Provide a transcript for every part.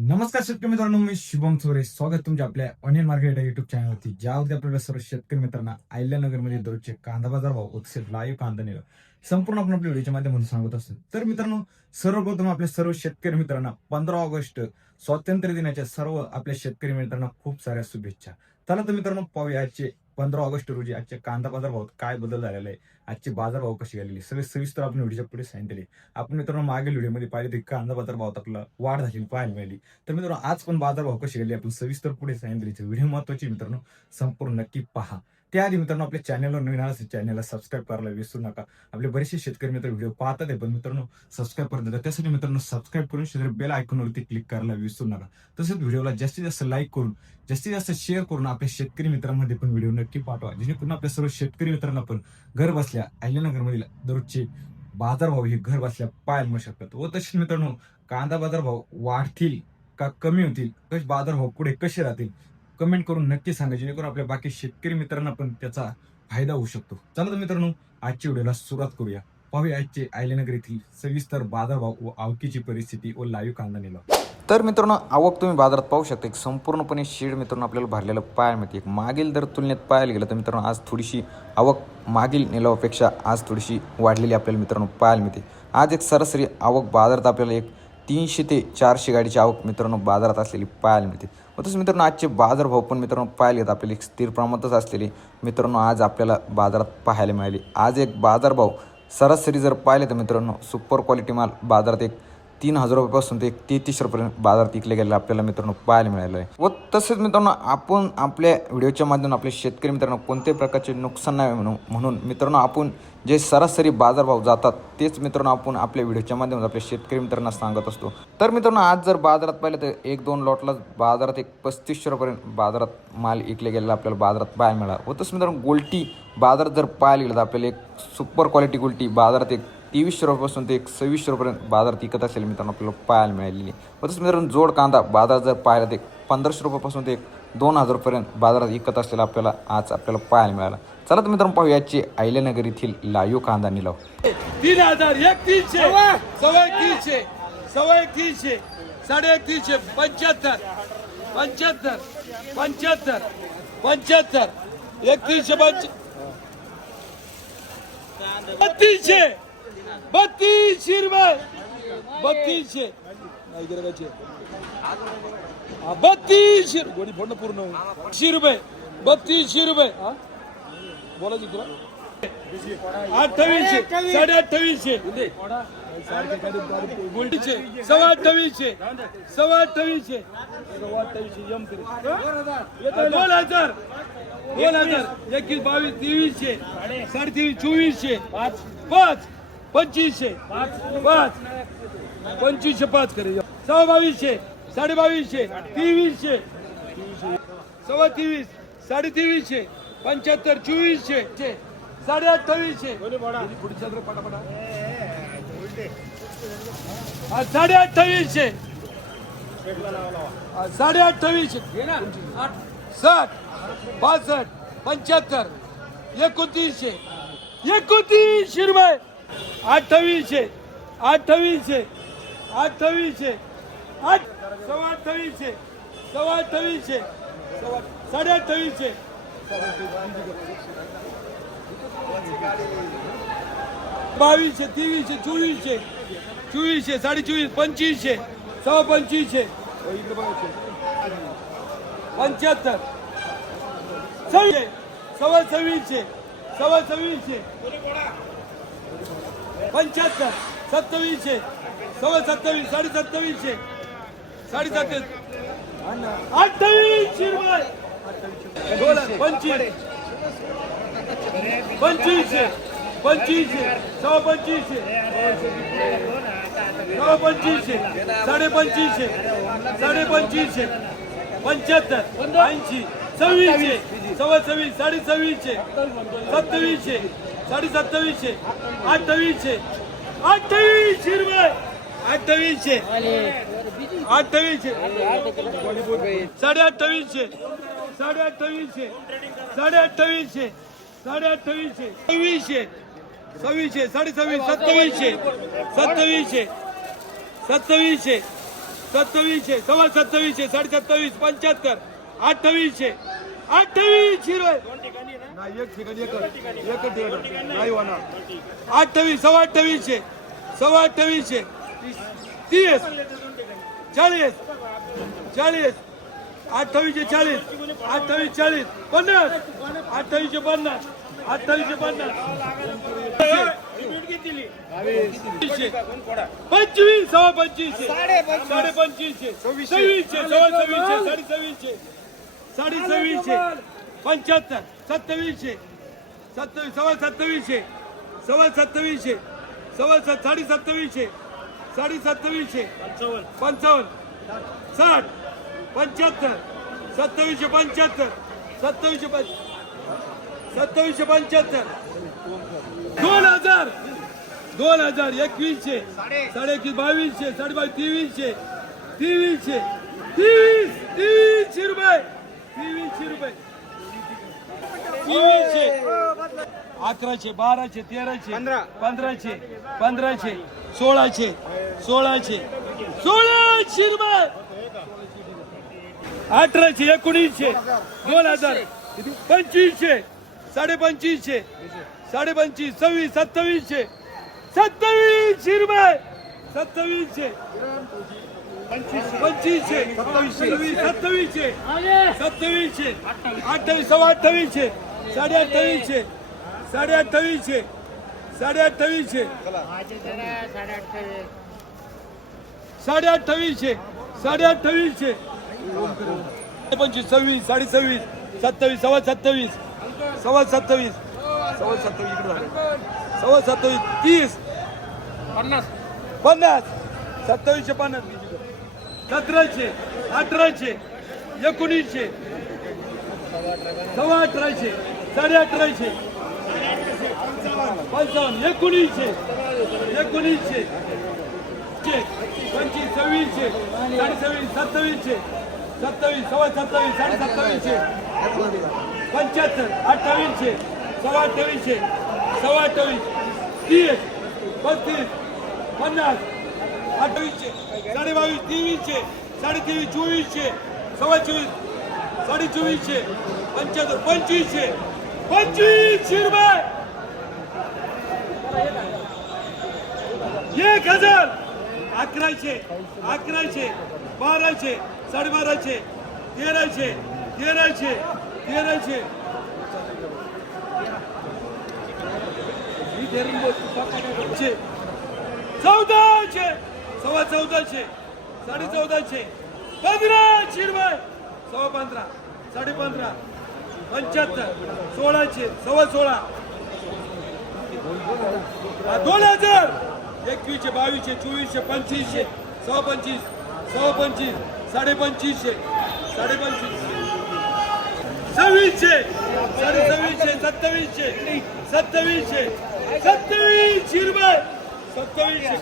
नमस्कार शेतकरी मित्रांनो, मी शुभम चोरे. स्वागत तुमच्या आपल्या ऑनियन मार्केट युट्यूब चॅनलवरती, ज्यावरती आपल्याला सर्व शेतकरी मित्रांना अहिल्यानगरमध्ये दररोजचे कांदा बाजार भाव व तसेच लाईव्ह कांदा निघा संपूर्ण आपण आपल्या व्हिडिओच्या माध्यमातून सांगत असतो. तर मित्रांनो, सर्वप्रथम आपल्या सर्व शेतकरी मित्रांना 15 ऑगस्ट स्वातंत्र्य दिनाच्या सर्व आपल्या शेतकरी मित्रांना खूप साऱ्या शुभेच्छा. चला तर मित्रांनो, पाहूया आजचे 15 ऑगस्ट रोजी आजचे कांदा बाजार भावात काय बदल झालेला आहे, आजचे बाजार भाव कसे गेलेले सगळे सविस्तर आपण व्हिडिओच्या पुढे सांगितले. आपण मित्रांनो मागील व्हिडिओमध्ये पाहिले ते कांदा बाजार भावात आपल्याला वाढ झालेली पाहायला मिळाली. तर मित्रांनो, आज पण बाजारभाव कसे गेले आपण सविस्तर पुढे सांगितले. व्हिडिओ महत्वाची मित्रांनो, संपूर्ण नक्की पहा. त्याआधी मित्रांनो, आपल्या चॅनलवर नवीन आला असेल चॅनलला सबस्क्राईब करायला विसरू नका. आपले बरेचसे शेतकरी मित्र व्हिडिओ पाहतात आहे, पण मित्रांनो सबस्क्राईब करत नाही. त्यासाठी मित्रांनो सबस्क्राईब करून शेजारी बेल आयकॉनवरती क्लिक करायला विसरू नका. तसेच व्हिडिओला जास्तीत जास्त लाईक करून जास्तीत जास्त शेअर करून आपल्या शेतकरी मित्रांमध्ये पण व्हिडिओ नक्की पाठवा, जेणेकरून आपल्या सर्व शेतकरी मित्रांना पण घर बसल्या अहिल्यानगरमधील दररोजचे बाजारभाव हे घर बसल्या पाहायला मिळू शकतात. व तसेच मित्रांनो, कांदा बाजारभाव वाढतील का कमी होतील, बाजारभाव पुढे कसे राहतील, कमेंट करून नक्की सांगा, जेणेकरून आपल्या बाकी शेतकरी मित्रांना पण त्याचा फायदा होऊ शकतो. चला तर मित्रांनो, आजच्या व्हिडिओला सुरुवात करूया. पाहूया आजचे अहिल्यानगर येथील सविस्तर बाजारभाव व आवकीची परिस्थिती व लाईव्ह कांदा निलाव. तर मित्रांनो, आवक तुम्ही बाजारात पाहू शकता. एक संपूर्णपणे शेड मित्रांनो आपल्याला भरलेलं पाहायला मिळते. एक मागील दर तुलनेत पाहायला गेलं तर मित्रांनो, आज थोडीशी आवक मागील निलावापेक्षा आज थोडीशी वाढलेली आपल्याला मित्रांनो पाहायला मिळते. आज एक सरासरी आवक बाजारात आपल्याला एक 300 ते 400 गाडीची आवक मित्रांनो बाजारात असलेली पाहायला मिळते. व तसं मित्रांनो, आजचे बाजारभाव पण मित्रांनो पाहायला गेलं आपल्याला एक स्थिर प्रमाणातच असलेले मित्रांनो आज आपल्याला बाजारात पाहायला मिळाले. आज एक बाजारभाव सरासरी जर पाहिले तर मित्रांनो, सुपर क्वालिटी माल बाजारात एक 3,000 रुपयापासून ते एक 33 रुपयापर्यंत बाजारात विकले गेले आपल्याला मित्रांनो पाहायला मिळालं आहे. व तसेच मित्रांनो, आपण आपल्या व्हिडिओच्या माध्यमातून आपल्या शेतकरी मित्रांनो कोणत्याही प्रकारचे नुकसान नाही म्हणून मित्रांनो आपण जे सरासरी बाजारभाव जातात तेच मित्रांनो आपण आपल्या व्हिडिओच्या माध्यमातून आपल्या शेतकरी मित्रांना सांगत असतो. तर मित्रांनो, आज जर बाजारात पाहिलं तर 1-2 लॉटला बाजारात एक 3500 रुपयापर्यंत बाजारात माल विकले गेलेला आपल्याला बाजारात पाहायला मिळाला. व तसं मित्रांनो, गोल्टी बाजारात जर पाहायला गेलं तर आपल्याला एक सुपर क्वालिटी गोल्टी बाजारात एक 2300 रुपयापासून ते एक 2600 रुपयापर्यंत बाजारात विकत असेल मित्रांनो आपल्याला पाहायला मिळालेली. व तसं मित्रांनो, जोड कांदा बाजारात जर पाहिला तर 1500 रुपयापासून ते 2000 रुपयापर्यंत बाजारात विकत असलेला आपल्याला आज आपल्याला पाहायला मिळाला. चला तर मित्रांनो, पाहूया याची अहिल्यानगर येथील लाईव्ह कांदा निलाव. 3000 3100 300 300 350 75 75 75 75 3100 3200 3200 रुपये 3200 नाही गेलं पाहिजे 3200 गोडी फोडणं पूर्ण 100 रुपये 3200 रुपये बोलायची तुला 2800 2800 गोल्डीचे 2800 2800 2000 21 22 2300 2300 2400 5 2500 5 2500 5 करे 2200 2250 2300 23 2350 75 2400 2800 2800 2800 60 62 75 2900 2900 रुपये 2800 2800 2800 2800 2800 2800 2200 2300 2400 2400 2400 2500 2500 75 2600 2600 2600 75 2700 27 2700 27 2800 रुपये 25 2500 2500 2500 2500 2500 2500 75 80 2600 26 2600 2700 2700 2800 2800 रुपये 2800 2800 2800 2800 2800 2800 2600 2600 27 27 27 27 2700 सव्वा 2700 27.5 75 2800 नाही एक ठिकाणी नाही होणार 28 सव्वा 2800 सव्वा 2800 30 40 40 2840 2840 50 2850 2850 25 सव्वा 25 25 2600 सव्वा 2600 2600 75 2700 27 सव्वा 2700 सव्वा 2700 सव्वा 2700 2700 55 60 75 2775 2775 2000 2100 साडे 2200 2300 2300 रुपये 2300 1100 1200 1300 1500 1500 1600 1600 रुपये 1800 1900 2000 2500 2500 25 26 2700 2700 रुपये 2700 2500 2700 28 सव्वा 2800 2800 2800 2800 2800 2800 25 26 27 27 सव्वा 27 सव्वा 27 सव्वा 27 इकडे झाले सव्वा 27 30 50 2750 1700 1800 1900 सव्वा 1800 साडे 1800 55 1900 25 2600 27 27 सव्वा 27 साडे 2700 75 2800 सव्वा 2800 सव्वा 28 30 35 50 2800 साडे 22 2300 साडे 23 2400 सव्वा 24 साडे 2400 75 2500 रुपये 1000 1100 1200 साडे 1200 1300 1400 सव्वा 1400 साडे 1400 1500 रुपये सव्वा 15 साडे 15 75 1600 सव्वा 16 2000 2100 2200 2400 2500 सव्वा 25 सव्वा 25 साडे 2500 साडे 25 2600 साडे 2600 2700 रुपये 2700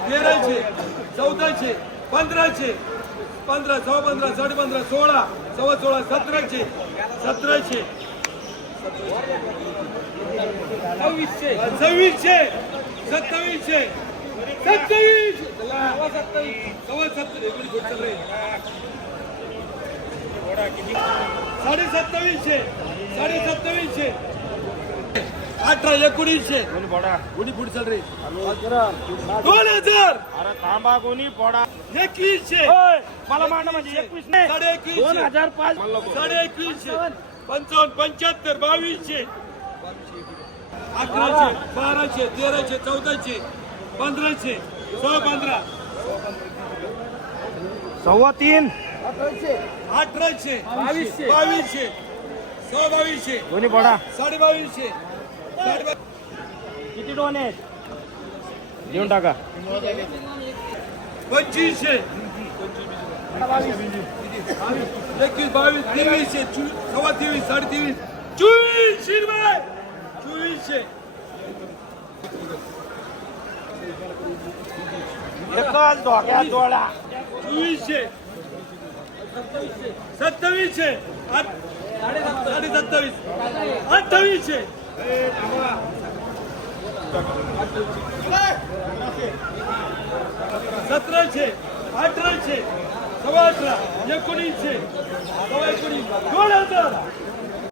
1300 1400 1500 15 सव्वा 15 साडे 15 16 सव्वा 16 1700 2600 2700 सव्वा 70 साडे 2700 18 1900 कोणी पुढे चाल रे 2000 अरे थांबा कोणी पोडा 2100 मला मांडा म्हणजे 21 नाही साडे 2100 2005 साडे 2100 55 75 2200 1100 1200 1300 1400 1500 सव्वा 15 सव्वा 3 1800 2200 सव्वा 2200 कोणी पोडा साडे 2200 किती डोन आहेत देऊन टाका 2500 21 22 2300 सव्वा 23 साडे 23 2400 रुपये 2400 एकच धोक्यात डोळा 2400 2700 साडे 27 2800 2800 1700 1800 18 1900 19